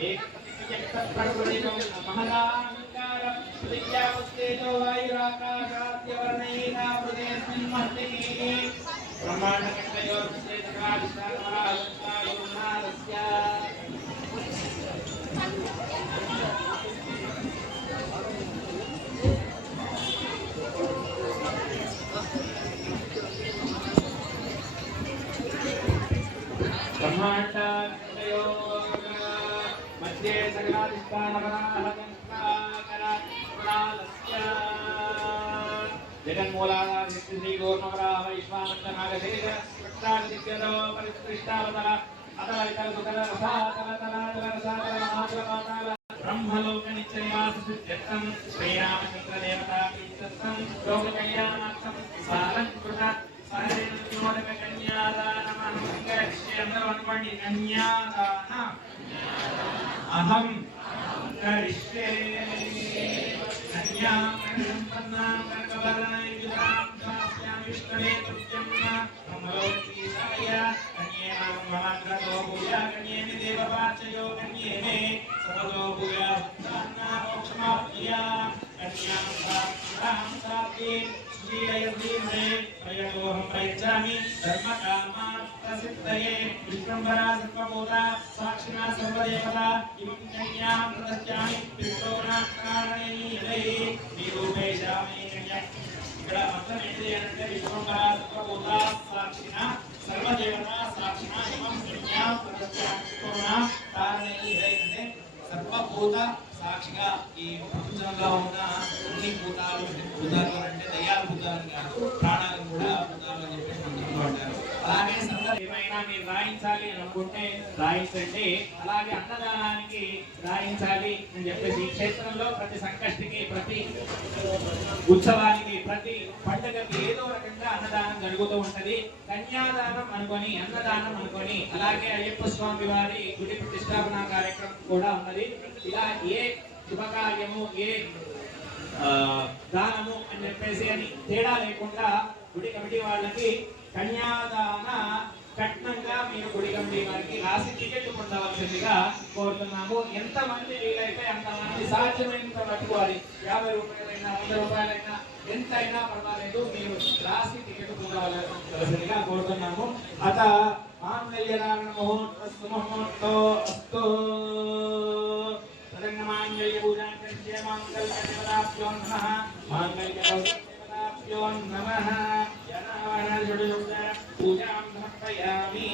मध्ये जगन्मूलाधार श्री गौर्णवराह वैश्वानंद नागधीर प्रत्यादित्यरो परिष्कृष्टावतल अतलवितल सुतल रसातल तलातल रसातल महाप्रभातल ब्रह्मलोक नित्यनिवास सिद्ध्यर्थं श्रीरामचंद्र देवता प्रीत्यर्थं लोक कल्याणार्थं सालंकृत सहरेण विनोदक कन्यादानमहं करिष्ये अंदर अनुकोंడి कन्यादान अहं करिष्ये कन्यां संपन्नां कर्कवराय युधां स्वास्यामि विष्णवे तुभ्यं ब्रह्मलोकीशाय कन्ये ममाग्रतो भूया कन्येनि देववाचयो कन्ये मे सर्वतो भूया सन्ताना मोक्षमाप्नुया कन्यां सां सात्वीं श्रीयधीमहे प्रयतोऽहं प्रयच्छामि धर्मकामार्थसिद्धये विश्वम्भरा सर्वभूता साक्षिणा सर्वदेवता इमं कन्यां प्रदस्यामि पितॄणाकारणैः निरूपयिष्यामि कन्या ఇక్కడ అర్థం ఏంటి అంటే విశ్వమ్భరా సర్వభూతా సాక్షిణా సర్వదేవతా సాక్షిణా ఇమం కన్యాం ప్రదస్యామి పితॄణాకారణైः అంటే సర్వభూత సాక్షిగా ఈ ప్రపంచంలో ఉన్న అన్ని భూతాలు అంటే దయ్యాల భూతాలు కాదు ప్రాణాలు కూడా భూతాలు అని చెప్పేసి మంత్రులు అంటారు. అలాగే ఏమైనా మీరు రాయించాలి అని అనుకుంటే రాయించండి. అలాగే అన్నదానానికి రాయించాలి అని చెప్పేసి ఈ క్షేత్రంలో ప్రతి సంకష్టికి ప్రతి ఉత్సవానికి ప్రతి పండుగకి ఏదో రకంగా అన్నదానం జరుగుతూ ఉంటది. కన్యాదానం అనుకొని అన్నదానం అనుకొని అలాగే అయ్యప్ప స్వామి వారి గుడి ప్రతిష్టాపన కార్యక్రమం కూడా ఉన్నది. ఇలా ఏ శుభకార్యము ఏ దానము అని చెప్పేసి అని తేడా లేకుండా గుడి కమిటీ వాళ్ళకి కన్యాదాన కట్నంగా మీరు గుడి కమిటీ వారికి రాసి టికెట్ పొందవలసిందిగా కోరుతున్నాము. ఎంతమంది వీలైతే అంతమంది సాధ్యమైనంత మటుకు అది 50 రూపాయలైనా 100 రూపాయలైనా ఎంతైనా పర్వాలేదు మీరు రాసి టికెట్ పొందవలసిందిగా కోరుతున్నాము. అత మాంగళ్యధారణ ముహూర్తస్తు ముహూర్తో అస్తు తదంగమాంగళ్య పూజాం కరిష్యే మాంగళ్యదేవతాభ్యో నమః మాంగళ్యదేవతాభ్యో నమః జనావరణ పూజాం సమర్పయామి.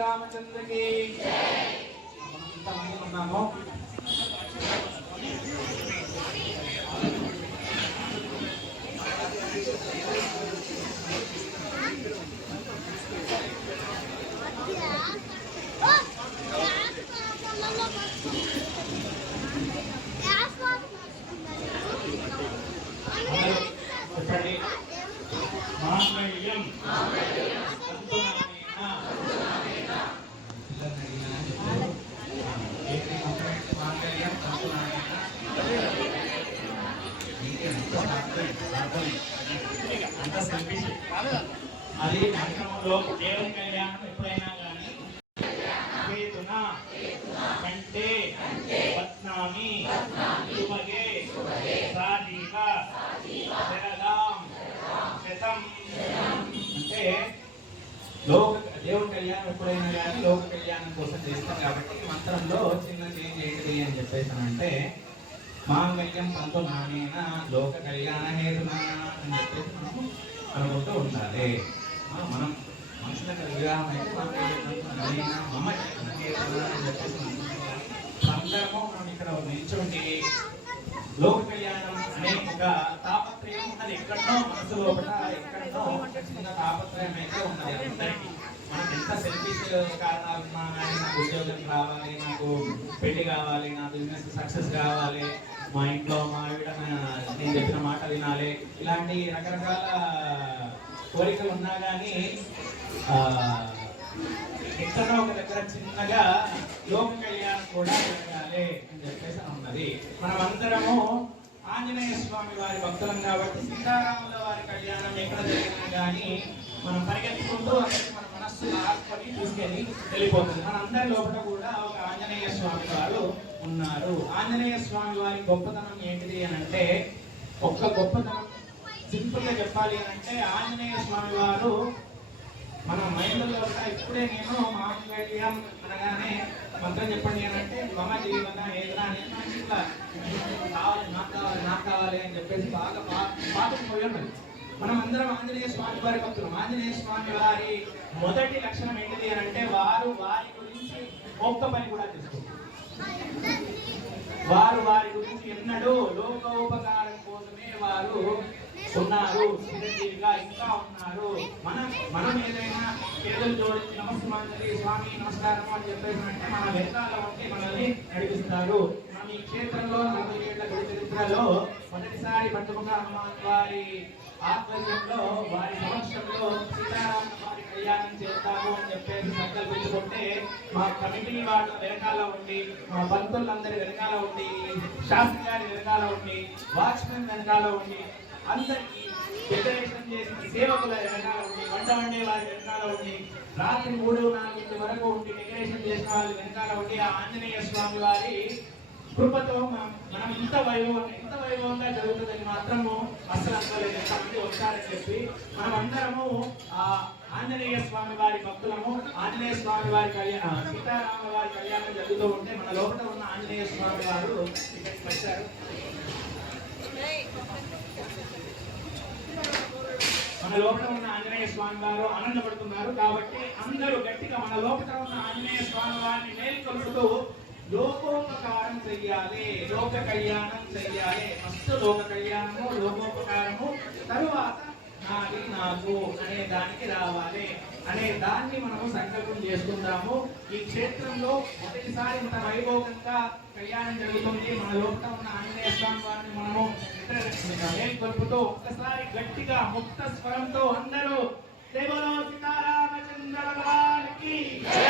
रामचंद्र की ఉన్నాము అది మంత్రంలో దేవుని కళ్యాణం ఎప్పుడైనా కానీ చేతున కంటే పద్నామి శుభగే సాధీక శరదాం శతం అంటే దేవుని కళ్యాణం ఎప్పుడైనా కానీ లోక కళ్యాణం కోసం చేస్తాం కాబట్టి మంత్రంలో చిన్న చేంజ్ ఏంటిది అని చెప్పేసానంటే మాంగళ్యం పంతు నానేన లోక కళ్యాణ హేతున అని చెప్పేసి మనము అనుకుంటూ ఉండాలి. మనం మనుషులకు వివాహం అయితే అందరము మనం ఇక్కడ నిల్చుండి లోక కళ్యాణం అనే ఒక తాపత్రయం ఉన్నది. ఎక్కడో మనసు లోపల ఎక్కడో చిన్న తాపత్రయం అయితే ఉన్నది అందరికీ. మనకి ఎంత సెల్ఫిష్ కారణాలు ఉన్నా కానీ నాకు ఉద్యోగం రావాలి, నాకు పెళ్లి కావాలి, నా బిజినెస్ సక్సెస్ కావాలి, మా ఇంట్లో మా ఆవిడ నేను చెప్పిన మాట వినాలి, ఇలాంటి రకరకాల కోరికలు ఉన్నా కానీ ఎక్కడో ఒక దగ్గర చిన్నగా లోక కళ్యాణం కూడా జరగాలి అని చెప్పేసి ఉన్నది. మనమందరము ఆంజనేయ స్వామి వారి భక్తులం కాబట్టి సీతారాముల వారి కళ్యాణం ఎక్కడ జరిగినా కానీ మనం పరిగెత్తుకుంటూ అక్కడికి మన మనస్సు ఆసుకొని తీసుకెళ్ళి వెళ్ళిపోతుంది. మనందరి లోపల కూడా ఒక ఆంజనేయ స్వామి వారు ఉన్నారు. ఆంజనేయ స్వామి వారి గొప్పతనం ఏంటిది అని అంటే, ఒక్క గొప్పతనం సింపుల్ గా చెప్పాలి అని అంటే, ఆంజనేయ స్వామి వారు మన మైండ్లో ఇప్పుడే నేను మాంగళ్యం అనగానే మంత్రం చెప్పండి అని అంటే మమ జీవన ఏదైనా ఇట్లా కావాలి, నాకు కావాలి, నాకు కావాలి అని చెప్పేసి బాగా పాతుకుపోయాడు. మనం అందరం ఆంజనేయ స్వామి వారి భక్తులు. ఆంజనేయ స్వామి వారి మొదటి లక్షణం ఏంటిది అని అంటే, వారు వారి గురించి ఒక్క పని కూడా చేసుకుంటారు. వారు వారి గురించి ఎన్నడూ లోకోపకారం కోసమే వారు ఉన్నారు, చిరంజీవిగా ఇంకా ఉన్నారు. మనం ఏదైనా పేదలు జోడించి నమస్కారం స్వామి నమస్కారం అని చెప్పేసి అంటే మన వెనకాల ఉండి మనల్ని నడిపిస్తారు. మనం ఈ క్షేత్రంలో 40 ఏళ్ల గుడి చరిత్రలో మొదటిసారి పండుగ హనుమాన్ వారి ఆధ్వర్యంలో వారి సమక్షంలో సీతారామ వారి కళ్యాణం చేస్తాము అని చెప్పేసి సంకల్పించుకుంటే మా కమిటీ వాళ్ళ వెనకాల ఉండి, మా బంధువులందరి వెనకాల ఉండి, శాస్త్రి గారి వెనకాల ఉండి, వాచ్మెన్ వెనకాల ఉండి, అందరికీ డెకరేషన్ చేసిన సేవకుల వెనకాల ఉండి, వంట వండే వారి వెనకాల ఉండి, రాత్రి 3-4 వరకు ఉండి డెకరేషన్ చేసిన వాళ్ళ వెనకాల ఉండి, ఆ ఆంజనేయ స్వామి వారి కృపతో మనం ఇంత వైభవంగా జరుగుతుందని మాత్రము అస్సలు అనుకోలేదు. ఎంతమంది వచ్చారని చెప్పి మనం అందరము ఆ ఆంజనేయ స్వామి వారి భక్తులము. ఆంజనేయ స్వామి వారి కళ్యాణం, సీతారాముల వారి కళ్యాణం జరుగుతూ ఉంటే మన లోపల ఉన్న ఆంజనేయ స్వామి వారు ఇక్కడికి వచ్చారు. మన లోపల ఉన్న ఆంజనేయ స్వామి వారు ఆనందపడుతున్నారు. కాబట్టి అందరూ గట్టిగా మన లోపల ఉన్న ఆంజనేయ స్వామి వారిని మేలుకొలుపుతూ లోకోపకారం చెయ్యాలి, లోక కళ్యాణం చెయ్యాలి. ఫస్ట్ లోక కళ్యాణము, లోకోపకారము, తరువాత నాది నాకు అనే దానికి రావాలి అనే దాన్ని మనము సంకల్పం చేసుకుందాము. ఈ క్షేత్రంలో మొదటిసారి ఇంత వైభోగంగా కళ్యాణం జరుగుతుంది. మన లోపల ఉన్న ఆంజనేయ స్వామి వారిని మనము మేల్కొల్పుతూ ఒక్కసారి గట్టిగా ముక్త స్వరంతో అందరూ దేవలో సీతారామచంద్ర భగవానికి జై,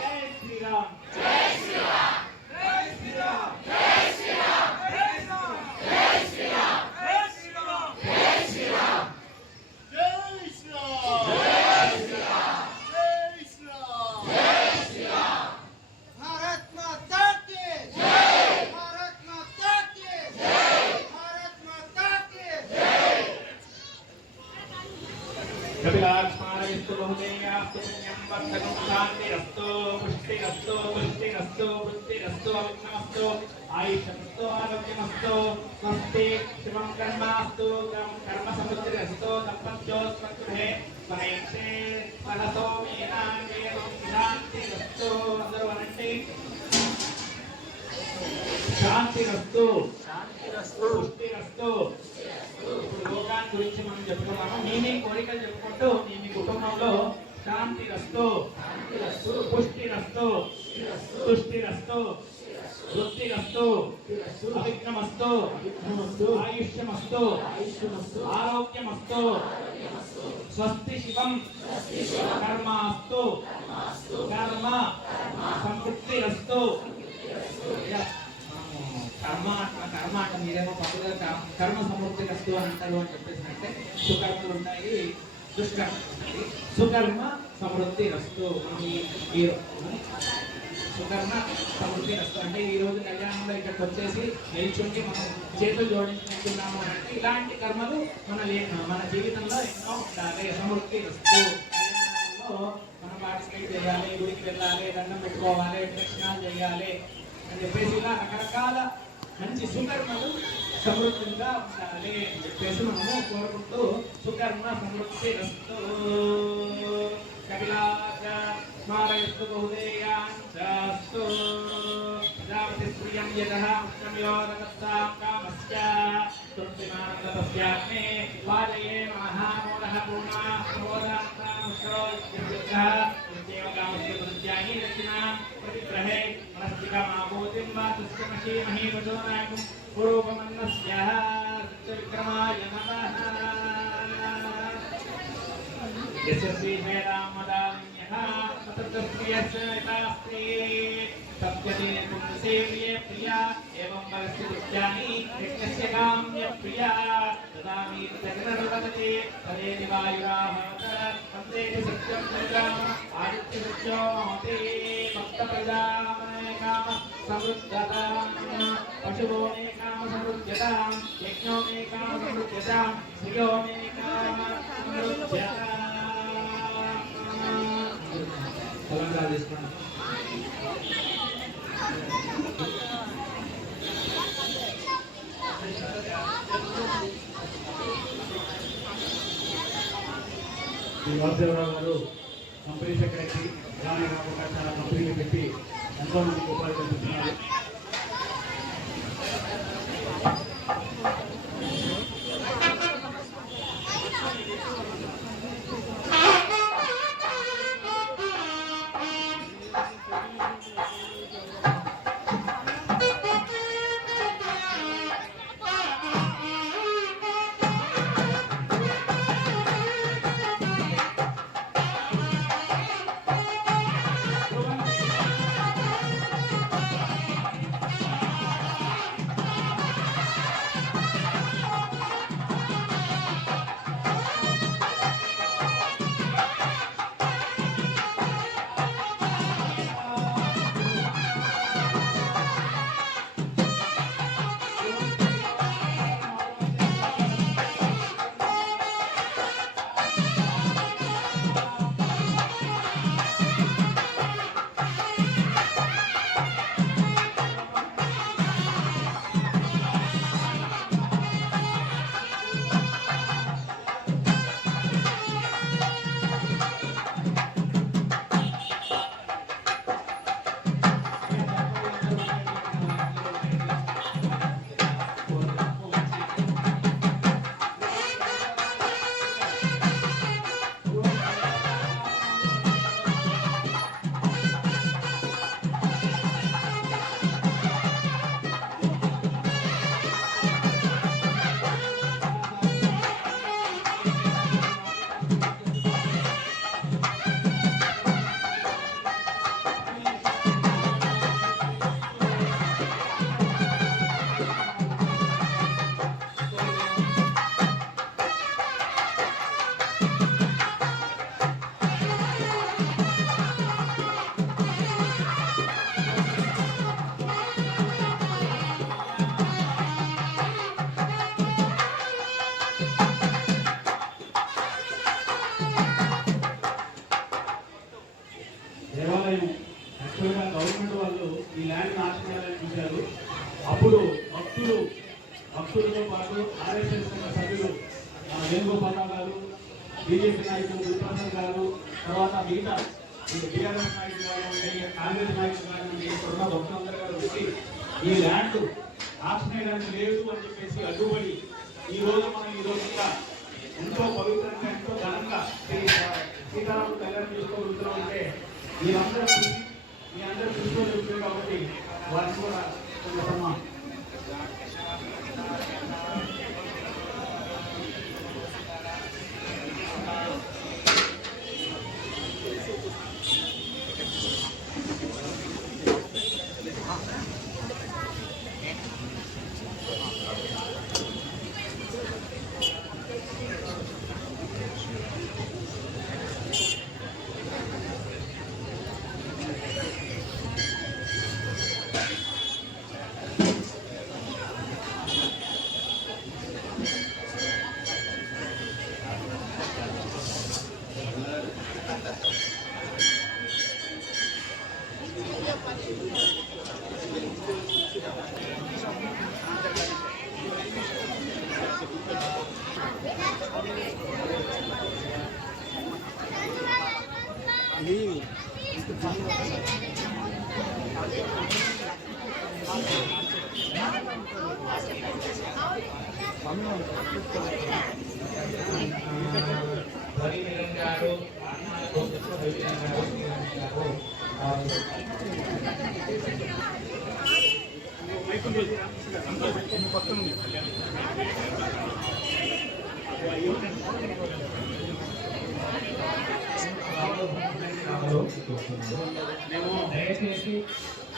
జై శ్రీరామ్, జై శ్రీరామ్, జై శ్రీరామ్, జై శ్రీరామ్, జై శ్రీరామ్, జై శ్రీరామ్, జై శ్రీరామ్, జై శ్రీరామ్, జై శ్రీరామ్, జై శ్రీరామ్, జై శ్రీరామ్, జై శ్రీరామ్. भारत माता की जय, भारत माता की जय, भारत माता की जय. कपिलास्मारयस्तु बहुदेयास्तु पुण्यं वर्धनं शान्तिरस्तु पुष्टिरस्तु पुष्टिरस्तु पुष्टिरस्तु अविघ्नमस्तु आयुष्यमस्तु आरोग्यमस्तु स्वस्ति शिवं कर्मास्तु कर्म समुद्रस्तु दम्पत्योस्मद्गृहे परेक्षे सहसो मेनाङ्गे शान्तिरस्तु అందరూ అనండి శాంతిరస్తు శాంతిరస్తు పుష్టిరస్తు. ఇప్పుడు లోకాన్ని గురించి మనం చెప్పుకున్నాము. మీ కోరికలు చెప్పుకుంటూ మీ కుటుంబంలో శాంతిరస్తు, పుష్టిరస్తు, తుష్టిరస్తు, వృత్తిరస్తు, అవిఘ్నమస్తు, ఆయుష్యమస్తు, ఆరోగ్యమస్తు. స్వస్తి శివం కర్మాస్తు, కర్మ సంతృప్తిరస్తు. కర్మ అంటే మీరేమో పప్పుగా కర్మ సమృద్ధి రస్తు అని అంటారు అని చెప్పేసి అంటే సుకర్మలు ఉంటాయి, దుష్కర్మ ఉంటాయి. సుకర్మ సమృద్ధి రస్తు. సుకర్మ సమృద్ధి రస్తు అంటే ఈ రోజు కళ్యాణంలో ఇక్కడికి వచ్చేసి నిల్చుండి మనం చేతులు జోడించుకుంటున్నాము అంటే ఇలాంటి కర్మలు మన జీవితంలో ఎన్నో ఉండాలి. సమృద్ధి రస్తు. కళ్యాణంలో మనం పార్టిసిపేట్ చేయాలి, గుడికి వెళ్ళాలి, దండం పెట్టుకోవాలి, ప్రదక్షిణాలు చేయాలి అని చెప్పేసి ఇలా రకరకాల మంచి సుకర్మలు సమృద్ధిగా ఉండాలి అని చెప్పేసి మనము కోరుకుంటూ సుకర్మ సమృద్ధి రస్తు. కపిలాచ స్మారయస్తు బహుదేయాంచస్తు ప్రజాపతి ప్రియం యదః ఉత్తమయోదకస్తాం కామస్య తృప్తిమానందస్యాగ్నే వాజయే మహామోదః పూర్ణామోదాంతాముష్కో యస్యః నిత్యేవ కామస్య ప్రత్యాహి దక్షిణాం ప్రతిగ్రహే మనస్తికమాభూతిం వా తస్మహీమహీ వచోనాయకం పూర్వమన్నస్యః సత్యవిక్రమాయ నమః. यशस्वी है रामदान्यः तत्प्रियस्तास्ते सत्यते पुंसेव्ये प्रिया एवं परिस्थित्यानि यज्ञस्य काम्य प्रिया तदामि जगन्नर्वदते तदेति वायुराहत तन्तेति सत्यं प्रजाम आदित्य सत्यो महते भक्तप्रजामने काम समृद्धतां पशुवो मे काम समृद्धतां यज्ञो मे काम समृद्धतां श्रियो मे काम समृद्धतां. తెలంగాణ తీసుకోండి. ఈ వాసుదేవరావు గారు కంపెనీ సెక్రటరీ గ్రామీణ అవకాశాల కంపెనీలు పెట్టి ఎంతో మందికి ఉపాధి కల్పిస్తున్నారు. భక్తులతో పాటు ఆర్ఎస్ఎస్ సభ్యులు వేణుగోపాలరావు గారు, బీజేపీ నాయకులు గురుప్రసాద్ గారు, తర్వాత మిగతా టీఆర్ఎస్ నాయకులు కానివ్వండి, కాంగ్రెస్ నాయకులు కానివ్వండి, ఇక్కడున్న భక్తులందరూ కూడా వచ్చి ఈ ల్యాండ్ ఆక్షన్ లేదు అని చెప్పేసి అడ్డుపడి ఈ రోజు మనం ఈ రోజు ఎంతో పవిత్రంగా ఎంతో ఘనంగా సీతారాముడు కళ్యాణం చేసుకోగలుగుతున్నాం అంటే మీ అందరూ కృషి జరుగుతుంది కాబట్టి వారిని కూడా కొంత మేము దయచేసి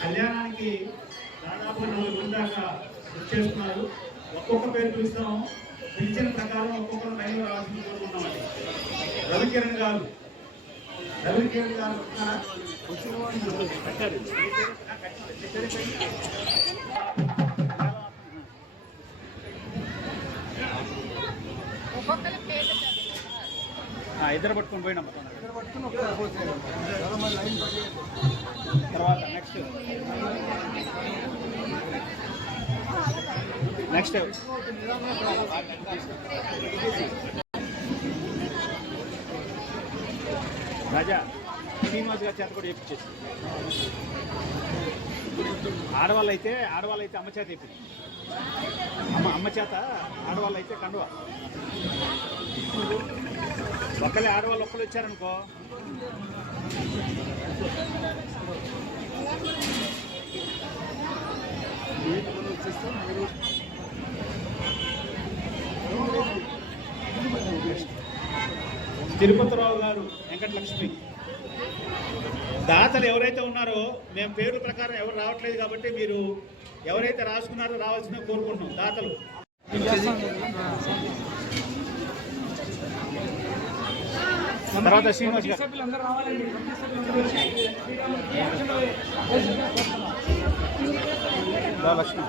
కళ్యాణానికి దాదాపు 4 మంది దాకా వచ్చేస్తున్నారు. ఒక్కొక్క పేరు పిలుస్తాము. పిలిచిన ప్రకారం ఒక్కొక్కరు లైన్లో రావాల్సింది కోరుకుంటామండి. రవికిరణ్ గారు ఇద్దరు పట్టుకొని పోయినా తర్వాత నెక్స్ట్ రాజా శ్రీనివాస్ గారి చేత కూడా చెప్పించేసి ఆడవాళ్ళు అయితే అమ్మ చేత చెప్పింది. అమ్మ చేత ఆడవాళ్ళు అయితే కండువ. ఒక్కలే ఆడవాళ్ళు ఒక్కరు వచ్చారనుకో తిరుపతిరావు గారు, వెంకటలక్ష్మి దాతలు ఎవరైతే ఉన్నారో మేము పేర్ల ప్రకారం ఎవరు రావట్లేదు కాబట్టి మీరు ఎవరైతే రాసుకున్నారో రావాల్సిందే కోరుకుంటున్నాం. దాతలు తర్వాత శ్రీనివాస్ గారు లక్ష్మి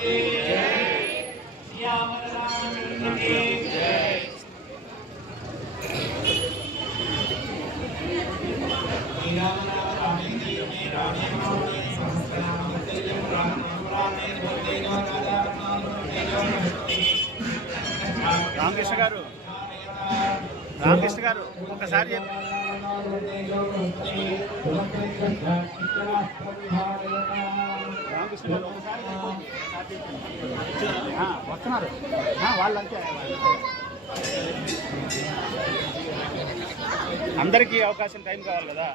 की श्यामल रामचंद्र की राम राम रामेति मे रामे मनोरमे सहस्रनाम तत्तुल्यं राम रामे वन्दे जो राजा वन्दे जो भक्ति రామకృష్ణ గారు రామకృష్ణ గారు ఒకసారి చెప్పండి. రామకృష్ణ గారు ఒకసారి చెప్పండి. వస్తున్నారు వాళ్ళంతే అందరికీ అవకాశం టైం కావాలి కదా.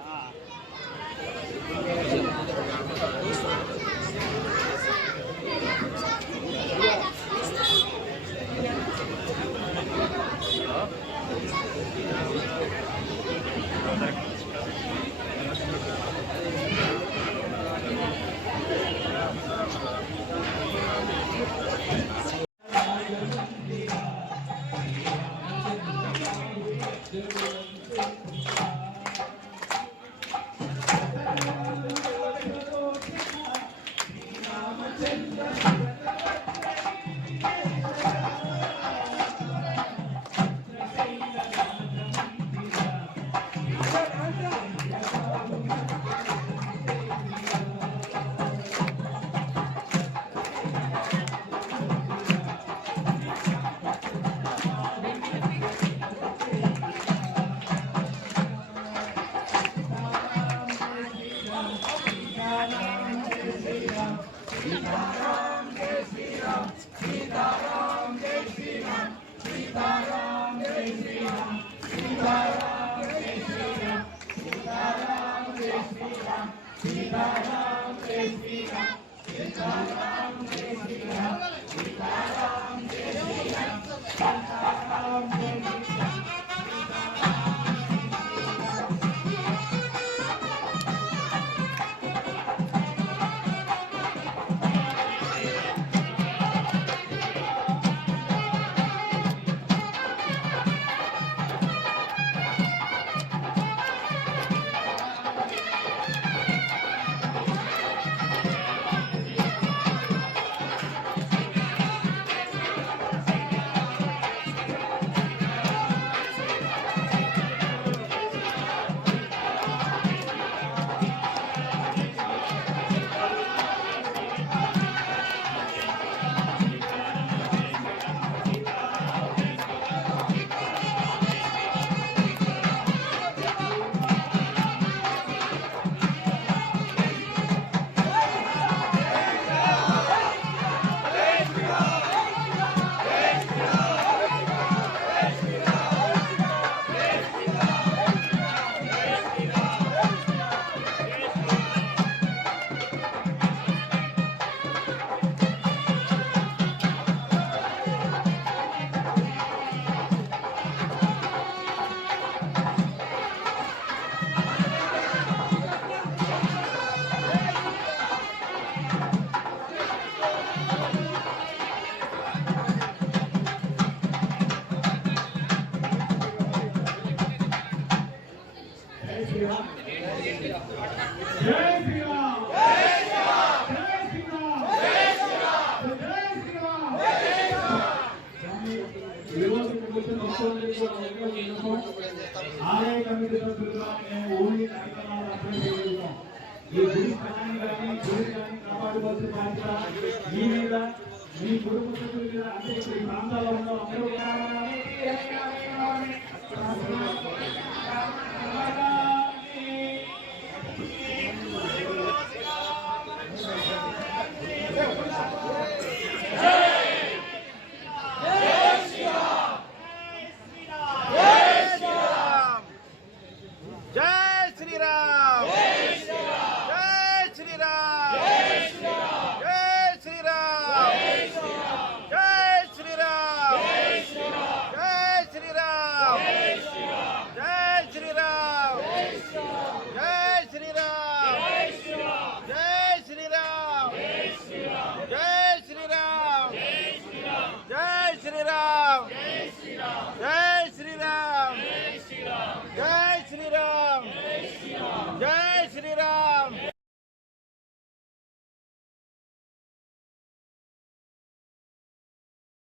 ఆలయ కమిటీ సభ్యులుగా మేము ఊరి కార్యక్రమాలు అర్థం చేయగలుగుతాం. ఈ గుడి స్థానాన్ని కానీ గుడి కానీ కాపాడుకోవాల్సిన బాధ్యత మీ మీద, మీ కుటుంబ సభ్యుల మీద, అంటే ఈ ప్రాంతాల్లో ఉన్న అందరూ